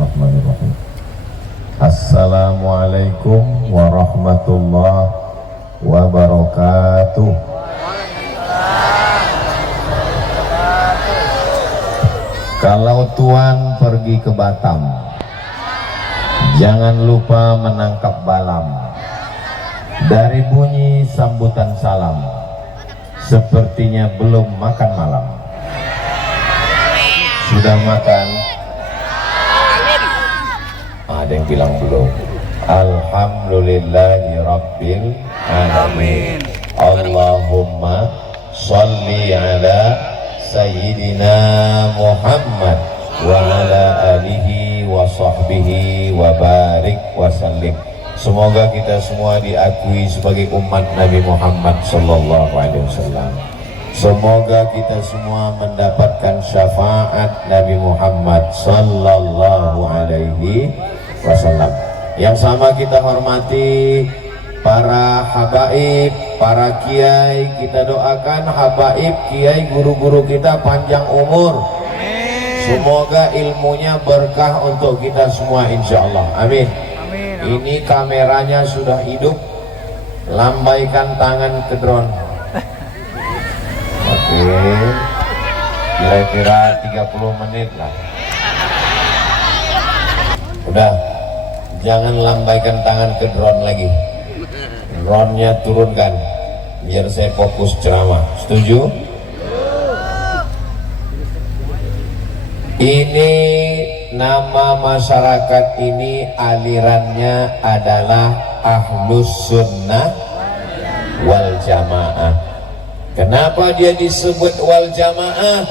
Bismillahirrahmanirrahim. Assalamualaikum warahmatullahi wabarakatuh. Kalau Tuan pergi ke Batam, jangan lupa menangkap balam. Dari bunyi sambutan salam, sepertinya belum makan malam. Sudah makan? Ada yang bilang belum. Alhamdulillahi Rabbil Alamin. Allahumma sholli ala Sayyidina Muhammad wa ala alihi wa sahbihi wa barik wa sallim. Semoga kita semua diakui sebagai umat Nabi Muhammad sallallahu alaihi wasallam. Semoga kita semua mendapatkan syafaat Nabi Muhammad sallallahu alaihi wasallam. Yang sama kita hormati para habaib, para kiai. Kita doakan habaib, kiai, guru-guru kita panjang umur. Semoga ilmunya berkah untuk kita semua insyaallah. Amin. Ini kameranya sudah hidup. Lambaikan tangan ke drone. Oke, kira-kira 30 menit lah. Udah, jangan lambaikan tangan ke drone lagi. Drone-nya turunkan, biar saya fokus ceramah. Setuju? Ini nama masyarakat ini alirannya adalah Ahlus Sunnah wal Jamaah. Kenapa dia disebut wal jamaah?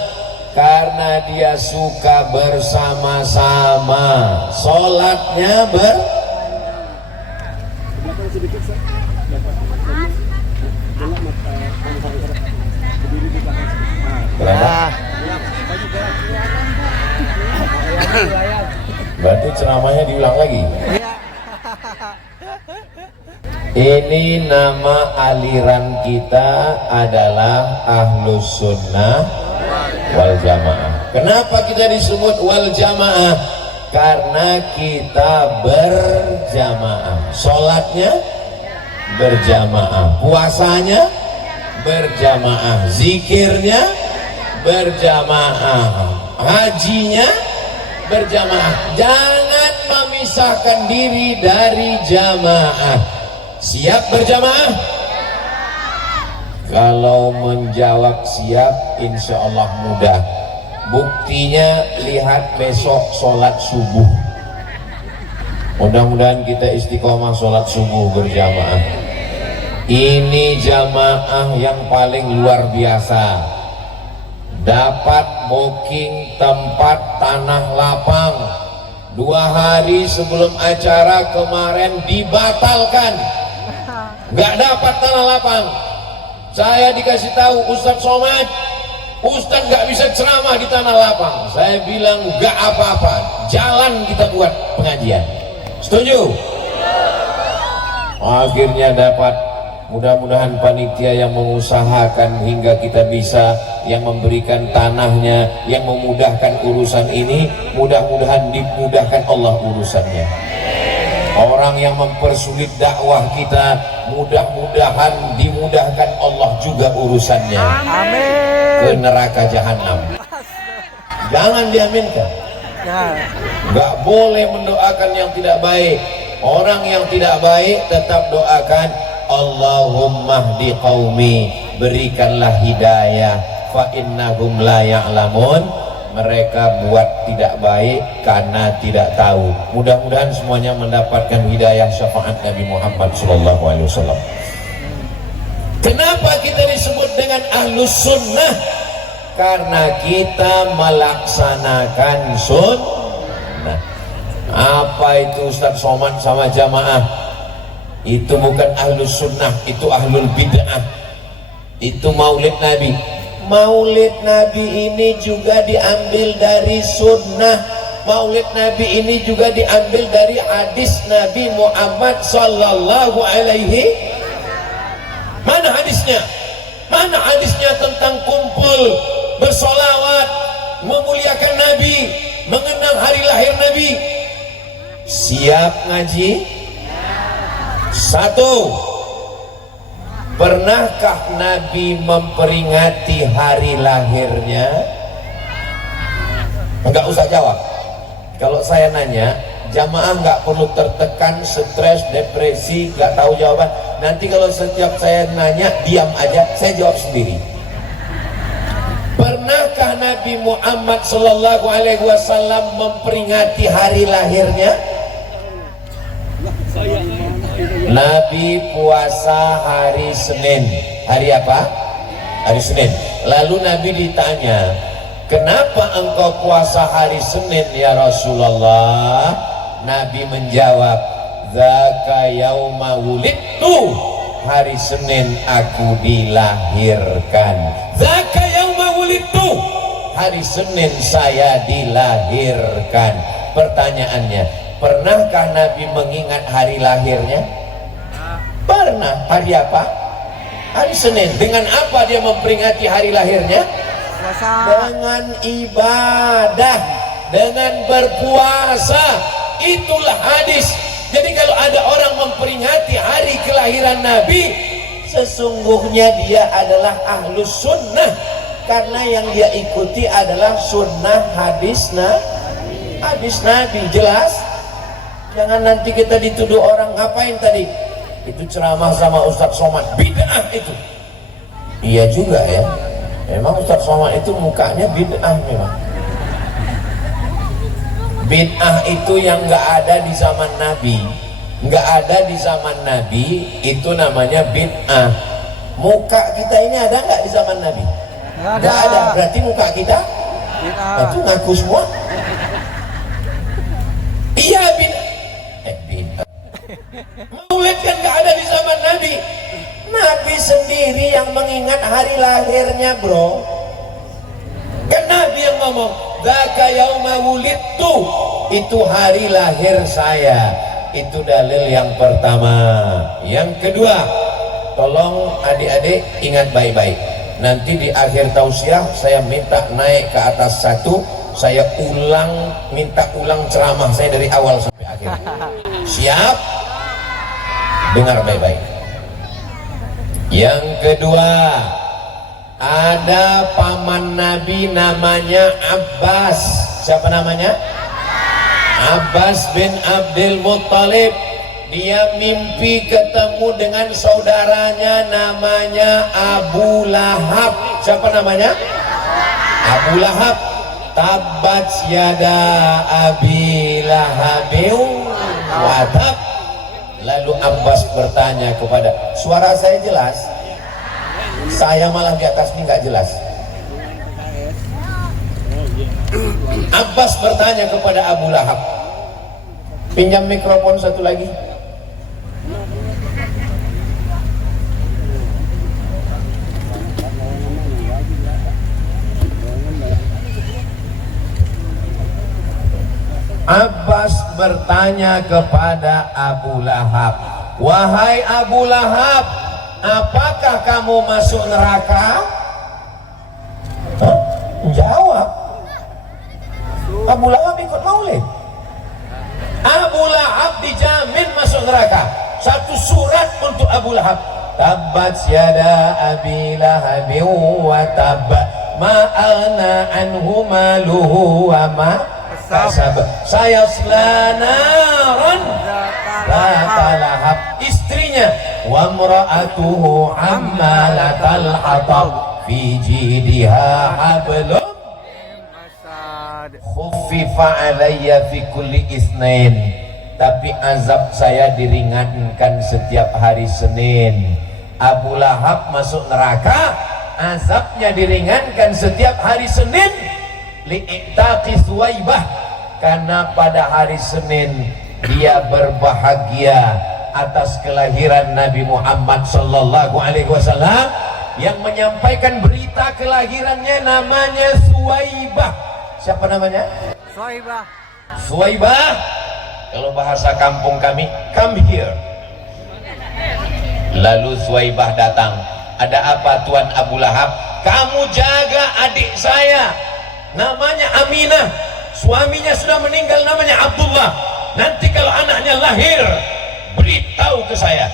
Karena dia suka bersama-sama. Sholatnya berarti ceramahnya diulang lagi. Ini nama aliran kita adalah Ahlus Sunnah wal Jamaah. Kenapa kita disebut wal Jamaah? Karena kita berjamaah. Sholatnya berjamaah, puasanya berjamaah, zikirnya berjamaah, hajinya berjamaah. Jangan memisahkan diri dari jamaah. Siap berjamaah? Kalau menjawab siap, insya Allah mudah. Buktinya lihat besok sholat subuh. Mudah-mudahan kita istiqomah sholat subuh berjamaah. Ini jamaah yang paling luar biasa. Dapat booking tempat tanah lapang 2 hari sebelum acara kemarin dibatalkan. Nggak dapat tanah lapang. Saya dikasih tahu Ustadz Somad, Ustadz nggak bisa ceramah di tanah lapang. Saya bilang nggak apa-apa, jalan kita buat pengajian. Setuju? Akhirnya dapat. Mudah-mudahan panitia yang mengusahakan hingga kita bisa, yang memberikan tanahnya, yang memudahkan urusan ini, mudah-mudahan dimudahkan Allah urusannya. Orang yang mempersulit dakwah kita, mudah-mudahan dimudahkan Allah juga urusannya. Amin. Ke neraka jahanam. Jangan diaminkan. Gak boleh mendoakan yang tidak baik. Orang yang tidak baik tetap doakan, Allahumma hdi qaumi, berikanlah hidayah, fa innahum la ya'lamun. Mereka buat tidak baik karena tidak tahu. Mudah-mudahan semuanya mendapatkan hidayah syafaat Nabi Muhammad SAW. Kenapa kita disebut dengan Ahlus Sunnah? Karena kita melaksanakan sunnah. Apa itu Ustadz Somad sama jamaah? Itu bukan Ahlus Sunnah, itu Ahlul Bid'ah. Itu maulid Nabi. Maulid Nabi ini juga diambil dari sunnah. Maulid Nabi ini juga diambil dari hadis Nabi Muhammad sallallahu alaihi. Mana hadisnya? Mana hadisnya tentang kumpul bersolawat, memuliakan Nabi, mengenang hari lahir Nabi? Siap ngaji? Satu, pernahkah Nabi memperingati hari lahirnya? Enggak usah jawab. Kalau saya nanya, jamaah nggak perlu tertekan, stres, depresi, nggak tahu jawaban. Nanti kalau setiap saya nanya, diam aja, saya jawab sendiri. Pernahkah Nabi Muhammad Sallallahu Alaihi Wasallam memperingati hari lahirnya? Nabi puasa hari Senin. Hari apa? Hari Senin. Lalu Nabi ditanya, kenapa engkau puasa hari Senin ya Rasulullah? Nabi menjawab, dzaka yauma wulidtu, hari Senin aku dilahirkan. Dzaka yauma wulidtu, hari Senin saya dilahirkan. Pertanyaannya, pernahkah Nabi mengingat hari lahirnya? Pernah. Hari apa? Hari Senin. Dengan apa dia memperingati hari lahirnya? Dengan ibadah, dengan berpuasa. Itulah hadis. Jadi kalau ada orang memperingati hari kelahiran Nabi, sesungguhnya dia adalah ahlus sunnah, karena yang dia ikuti adalah sunnah hadis Nabi. Jelas? Jangan nanti kita dituduh orang ngapain tadi, itu ceramah sama Ustadz Somad, bid'ah itu. Iya juga ya, memang Ustadz Somad itu mukanya bid'ah. Memang bid'ah itu yang nggak ada di zaman Nabi, nggak ada di zaman Nabi, itu namanya bid'ah. Muka kita ini ada nggak di zaman Nabi? Nggak ada. Berarti muka kita itu ngaku semua. Iya bid'ah. Maulid kan nggak ada di zaman Nabi. Nabi sendiri yang mengingat hari lahirnya, bro. Kan Nabi yang ngomong, dzaka yauma wulidtu, itu hari lahir saya. Itu dalil yang pertama. Yang kedua, tolong adik-adik ingat baik-baik. Nanti di akhir tausiah saya minta naik ke atas satu, saya minta ulang ceramah saya dari awal sampai akhir. Siap? Dengar baik-baik. Yang kedua, ada paman Nabi namanya Abbas. Siapa namanya? Abbas bin Abdul Muttalib. Dia mimpi ketemu dengan saudaranya namanya Abu Lahab. Siapa namanya? Abu Lahab. Tabbat yada abi lahabin wa tab. Lalu Abbas bertanya kepada, suara saya jelas? Saya malah di atas ini nggak jelas. Abbas bertanya kepada Abu Lahab, pinjam mikrofon satu lagi. Abbas bertanya kepada Abu Lahab, wahai Abu Lahab, apakah kamu masuk neraka? Jawab. Abu Lahab ikut maulid. Abu Lahab dijamin masuk neraka. Satu surat untuk Abu Lahab. Tabbat yada abi lahabin wa tabba ma aghna anhu maluhu wa ma saya selanaran zata lahab. Istrinya wa mra'atuhu ammalatal hatab fi jidha hablum khuffifa alayya fi kulli isnain. Tapi azab saya diringankan setiap hari Senin. Abu Lahab masuk neraka, azabnya diringankan setiap hari Senin. Li'iktaqi Suwaibah, karena pada hari Senin dia berbahagia atas kelahiran Nabi Muhammad Sallallahu Alaihi Wasallam. Yang menyampaikan berita kelahirannya namanya Suwaibah. Siapa namanya? Suwaibah. Suwaibah. Kalau bahasa kampung kami, come here. Lalu Suwaibah datang. Ada apa Tuan Abu Lahab? Kamu jaga adik saya, namanya Aminah. Suaminya sudah meninggal, namanya Abdullah. nanti kalau anaknya lahir beritahu ke saya.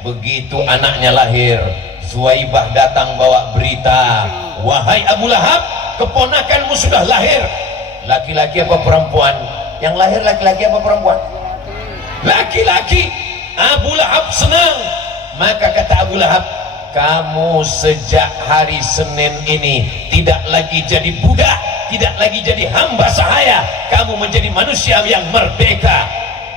Begitu anaknya lahir, Suwaibah datang bawa berita, wahai Abu Lahab, keponakanmu sudah lahir. Laki-laki apa perempuan? Yang lahir laki-laki apa perempuan? Laki-laki. Abu Lahab senang. Maka kata Abu Lahab, kamu sejak hari Senin ini tidak lagi jadi budak, tidak lagi jadi hamba sahaya, kamu menjadi manusia yang merdeka.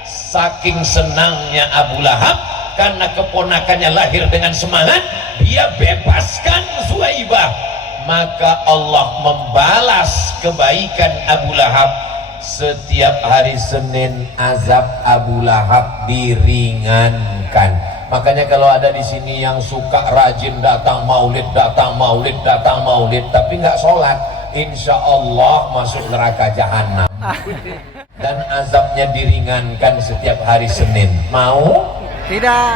Saking senangnya Abu Lahab karena keponakannya lahir dengan semangat, dia bebaskan Suwaibah. Maka Allah membalas kebaikan Abu Lahab. Setiap hari Senin azab Abu Lahab diringankan. Makanya kalau ada di sini yang suka rajin datang maulid, tapi nggak sholat, insya Allah masuk neraka jahanam. Dan azabnya diringankan setiap hari Senin. Mau? Tidak.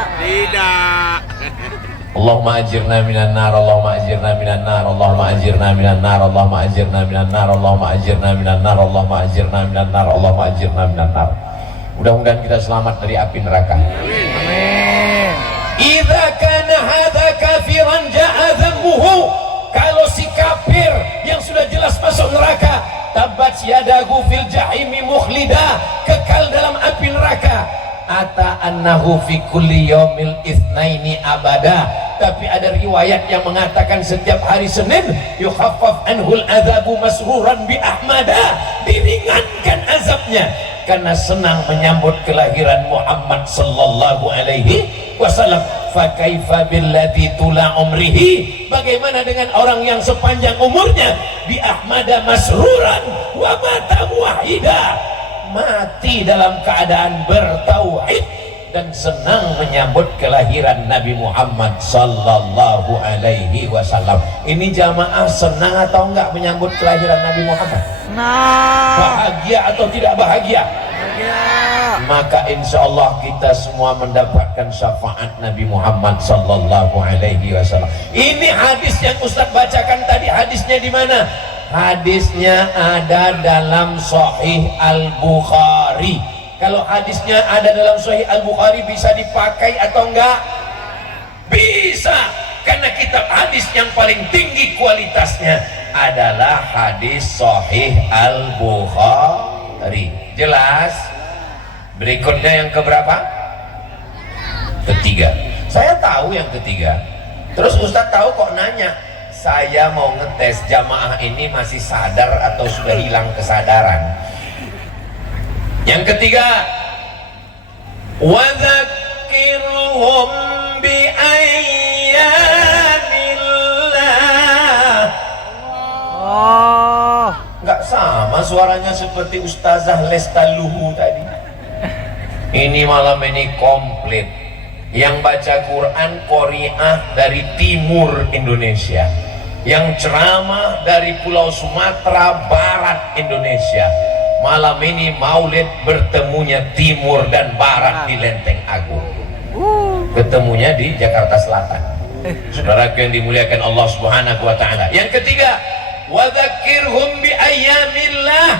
Allahumma ajirna minan nar, Allahumma ajirna minan nar, Allahumma ajirna minan nar, Allahumma ajirna minan nar, Allahumma ajirna minan nar, Allahumma ajirna minan nar, Allahumma ajirna minan nar. Mudah-mudahan kita selamat dari api neraka. Amin. Idza kana hadza kafiran ja'a dhanbuhu. Kalau si kafir yang sudah jelas masuk neraka, tabat yadahu fil jahimi mukhlida, kekal dalam api neraka. Ata annahu fi kulli yaumil itsnaini abada. Tapi ada riwayat yang mengatakan setiap hari Senin yukhaffaf anhul adzabu masruran bi ahmada, diringankan azabnya karena senang menyambut kelahiran Muhammad sallallahu alaihi wasallam. Fa kaifa billadzi tula umrihi, bagaimana dengan orang yang sepanjang umurnya bi ahmada masruran wa mata muwahhida, mati dalam keadaan bertauhid dan senang menyambut kelahiran Nabi Muhammad sallallahu alaihi wasallam. Ini jamaah senang atau enggak menyambut kelahiran Nabi Muhammad? Senang. Bahagia atau tidak bahagia? Bahagia. Maka insya Allah kita semua mendapatkan syafaat Nabi Muhammad sallallahu alaihi wasallam. Ini hadis yang Ustaz bacakan tadi, hadisnya di mana? Hadisnya ada dalam Sahih Al-Bukhari. Kalau hadisnya ada dalam Sahih Al-Bukhari bisa dipakai atau enggak? Bisa, karena kitab hadis yang paling tinggi kualitasnya adalah hadis Sahih Al-Bukhari. Jelas? Berikutnya yang keberapa? Ketiga. Saya tahu yang ketiga. Terus Ustadz tahu kok nanya. Saya mau ngetes jamaah ini masih sadar atau sudah hilang kesadaran. Yang ketiga, wadzakirhum bi ayyamillah. Oh. Nggak sama suaranya seperti Ustazah Lestaluhu tadi. Ini malam ini komplit. Yang baca Quran Qori'ah dari timur Indonesia, yang ceramah dari Pulau Sumatera Barat Indonesia. Malam ini maulid bertemunya timur dan barat di Lenteng Agung, ketemunya di Jakarta Selatan. Saudaraku yang dimuliakan Allah Subhanahu wa ta'ala. Yang ketiga, wadzakirhum bi ayyamillah,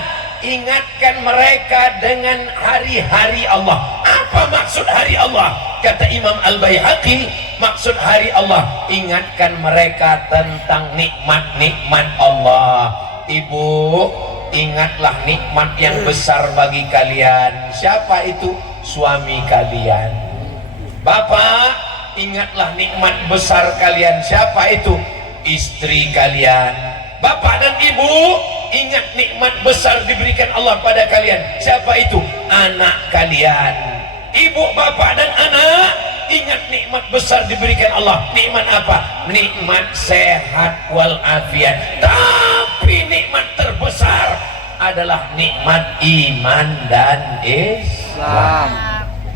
ingatkan mereka dengan hari-hari Allah. Apa maksud hari Allah? Kata Imam Al-Baihaqi, maksud hari Allah, ingatkan mereka tentang nikmat-nikmat Allah. Ibu, ingatlah nikmat yang besar bagi kalian. Siapa itu? Suami kalian. Bapak, ingatlah nikmat besar kalian. Siapa itu? Istri kalian. Bapak dan ibu, ingat nikmat besar diberikan Allah pada kalian. Siapa itu? Anak kalian. Ibu, bapak dan anak, ingat nikmat besar diberikan Allah. Nikmat apa? Nikmat sehat walafiat. Tapi nikmat terbesar adalah nikmat iman dan Islam.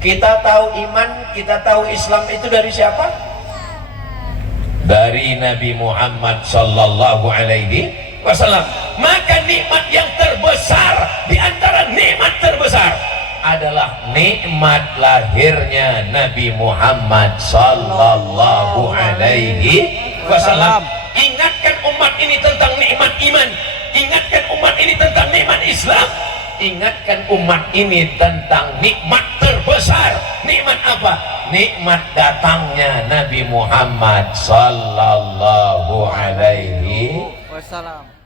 Kita tahu iman, kita tahu Islam itu dari siapa? Dari Nabi Muhammad sallallahu alaihi wasallam. Maka nikmat yang terbesar di antara nikmat terbesar adalah nikmat lahirnya Nabi Muhammad sallallahu alaihi wasallam. Ingatkan umat ini tentang nikmat iman, ingatkan umat ini tentang nikmat Islam. ingatkan umat ini tentang nikmat terbesar. Nikmat apa? Nikmat datangnya Nabi Muhammad sallallahu alaihi Wassalam.